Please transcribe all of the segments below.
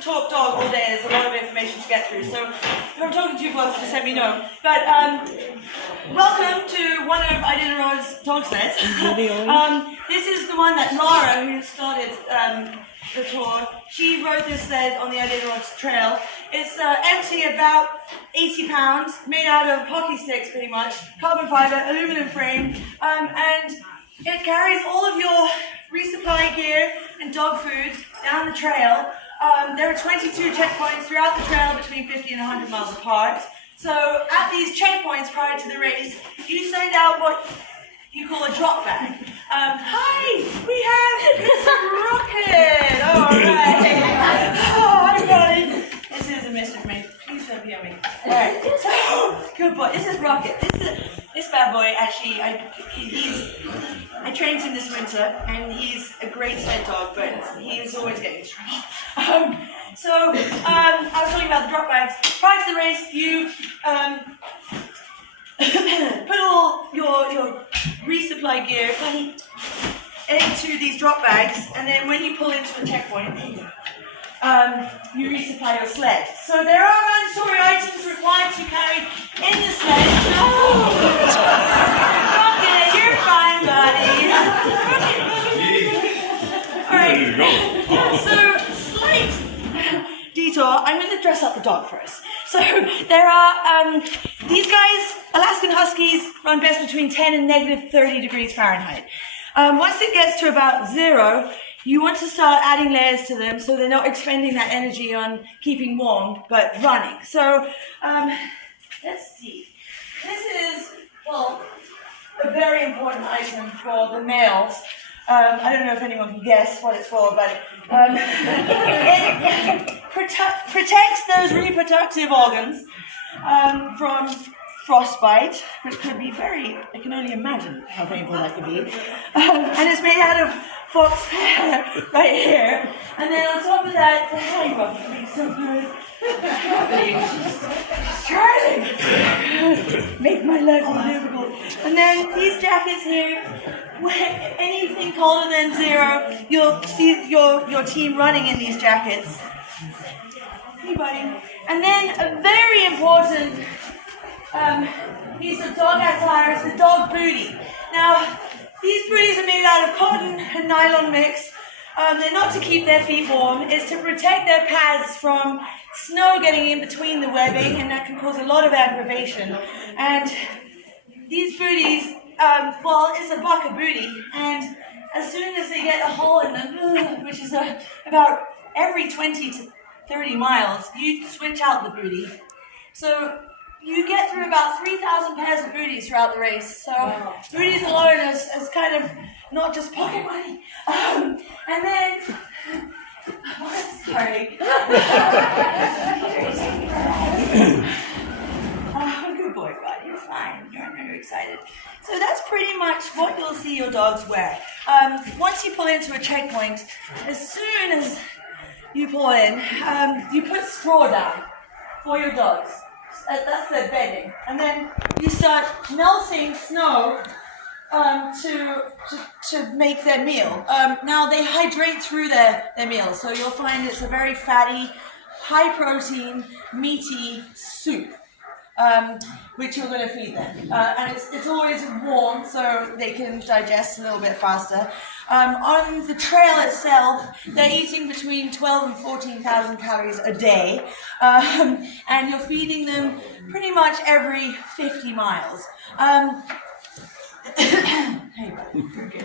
talk dog all day. There's a lot of information to get through. So if I'm talking too fast, just let me know. But welcome to one of Idylrod's dog sleds. This is the one that Laura, who started the tour, she rode this sled on the Idylrod's trail. It's empty, about 80 pounds, made out of hockey sticks pretty much, carbon fiber, aluminum frame, and it carries all of your resupply gear and dog food down the trail. There are 22 checkpoints throughout the trail between 50 and 100 miles apart. So at these checkpoints prior to the race, you send out what you call a drop bag. Hi, we have Mr. Rocket. All right. Oh, hi, buddy. This is a Mr. Mate. Please don't hear me. All right. So, good boy. This is Rocket. This bad boy. Actually, I trained him this winter, and he's a great sled dog, but he is always getting in trouble. I was talking about the drop bags. Prior to the race, you put all your resupply gear into these drop bags, and then when you pull into a checkpoint, you resupply your sled. So there are mandatory items required to carry in the sled. Okay, you're fine, buddy. Alright, so slight detour. I'm going to dress up the dog first. So there are these guys, Alaskan Huskies, run best between 10 and negative 30 degrees Fahrenheit. Once it gets to about 0, you want to start adding layers to them so they're not expending that energy on keeping warm, but running. So let's see. This is, well, a very important item for the males. I don't know if anyone can guess what it's for, but it protects those reproductive organs from frostbite, which could be I can only imagine how painful that could be. And it's made out of fox hair right here. And then on top of that, the hair buff is so good. Trying to make my life unlivable. And then these jackets here, anything colder than 0, you'll see your team running in these jackets. Hey, buddy. And then a very important piece of dog attire is the dog booty. Now, these booties are made out of cotton and nylon mix. They're not to keep their feet warm, it's to protect their pads from snow getting in between the webbing, and that can cause a lot of aggravation. And these booties, it's a bucket booty, and as soon as they get a hole in them, which is about every 20 to 30 miles, you switch out the booty. So you get through about 3,000 pairs of booties throughout the race. So booties alone is kind of not just pocket money. And then, sorry. Good boy, bud. You're fine. You're excited. So that's pretty much what you'll see your dogs wear. Once you pull into a checkpoint, as soon as you pull in, you put straw down for your dogs. That's their bedding. And then you start melting snow to make their meal. Now they hydrate through their meal, so you'll find it's a very fatty, high protein, meaty soup, which you're going to feed them. And it's always warm, so they can digest a little bit faster. On the trail itself, they're eating between 12 and 14,000 calories a day, and you're feeding them pretty much every 50 miles. Hey, buddy.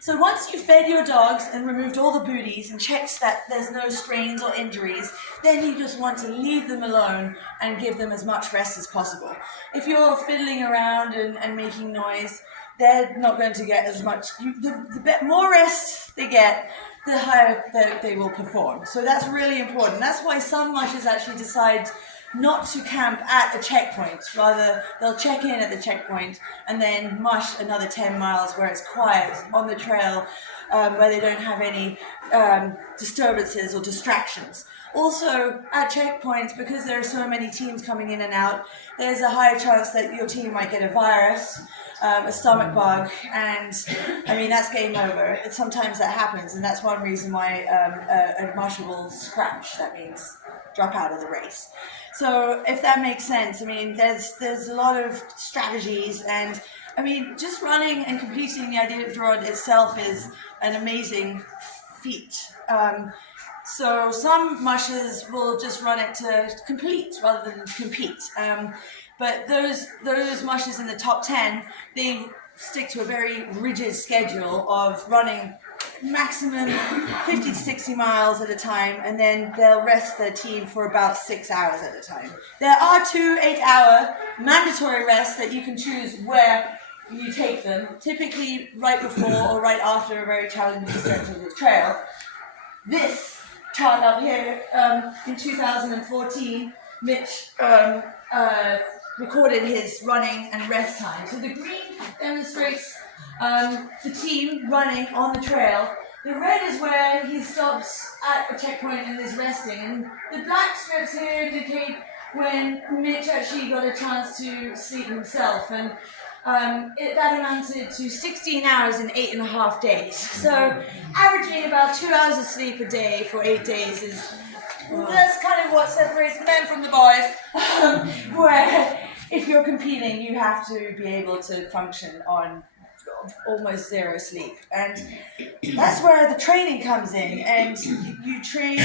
So once you've fed your dogs and removed all the booties and checked that there's no strains or injuries, then you just want to leave them alone and give them as much rest as possible. If you're fiddling around and making noise, they're not going to get as much. The more rest they get, the higher they will perform. So that's really important. That's why some mushers actually decide not to camp at the checkpoint. Rather, they'll check in at the checkpoint and then mush another 10 miles where it's quiet on the trail, where they don't have any disturbances or distractions. Also, at checkpoints, because there are so many teams coming in and out, there's a higher chance that your team might get a virus. a stomach bug, and I mean that's game over. Sometimes that happens, and that's one reason why a marshal will scratch. That means drop out of the race. So if that makes sense, I mean there's a lot of strategies, and I mean just running and completing the Iditarod itself is an amazing feat. So some mushers will just run it to complete rather than compete. But those mushers in the top 10, they stick to a very rigid schedule of running maximum 50 to 60 miles at a time, and then they'll rest their team for about 6 hours at a time. There are 2 8-hour mandatory rests that you can choose where you take them, typically right before or right after a very challenging stretch of the trail. This chart up here, in 2014, Mitch recorded his running and rest time. So the green demonstrates the team running on the trail. The red is where he stops at a checkpoint and is resting. And the black strips here indicate when Mitch actually got a chance to sleep himself. And that amounted to 16 hours in 8.5 days. So averaging about 2 hours of sleep a day for 8 days is, that's kind of what separates the men from the boys. Where if you're competing, you have to be able to function on almost zero sleep. And that's where the training comes in. And you train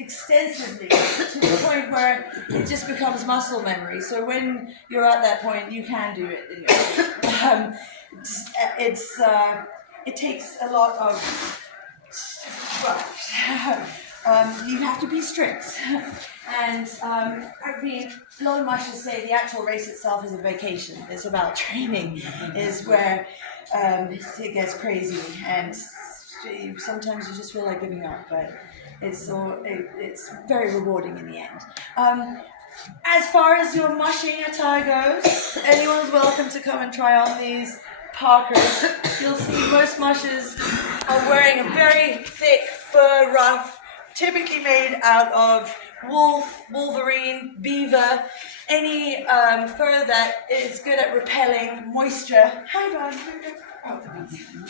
extensively to the point where it just becomes muscle memory. So when you're at that point, you can do it in your sleep. It takes a lot of you have to be strict. And I mean, a lot of mushers say the actual race itself is a vacation. It's about training, is where it gets crazy, and sometimes you just feel like giving up, but it's very rewarding in the end. As far as your mushing attire goes, anyone's welcome to come and try on these parkers. You'll see most mushers are wearing a very thick fur ruff, typically made out of wolf, wolverine, beaver, any fur that is good at repelling moisture. Hi, Ron. Oh,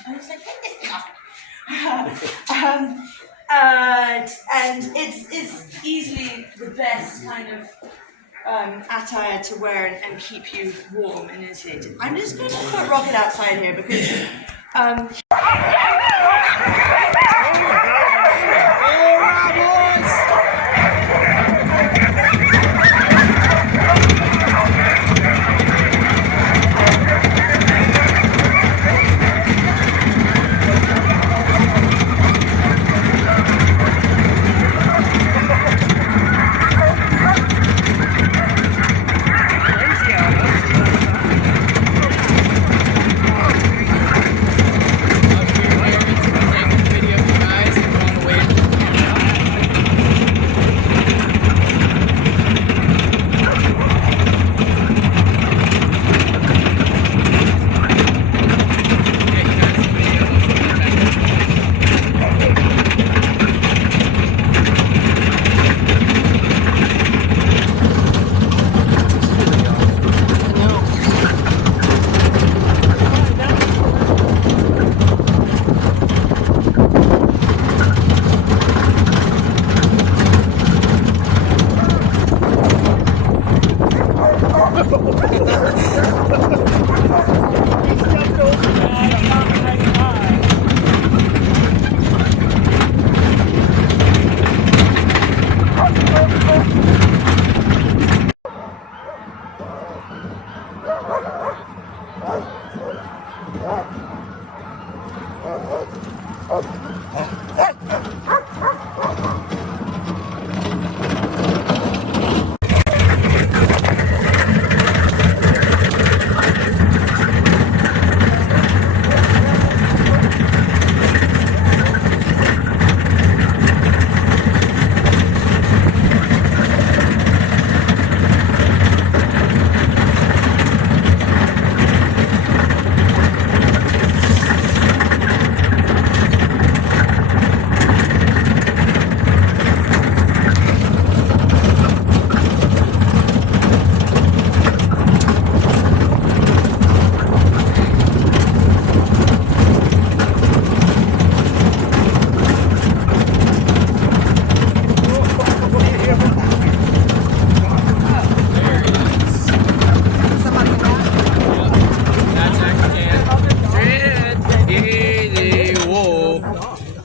I was like, get this thing off. And it's easily the best kind of attire to wear and keep you warm and insulated. I'm just going to put Rocket outside here because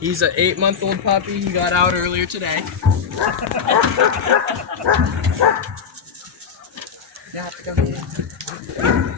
He's an 8-month-old puppy. He got out earlier today. Yeah, come here.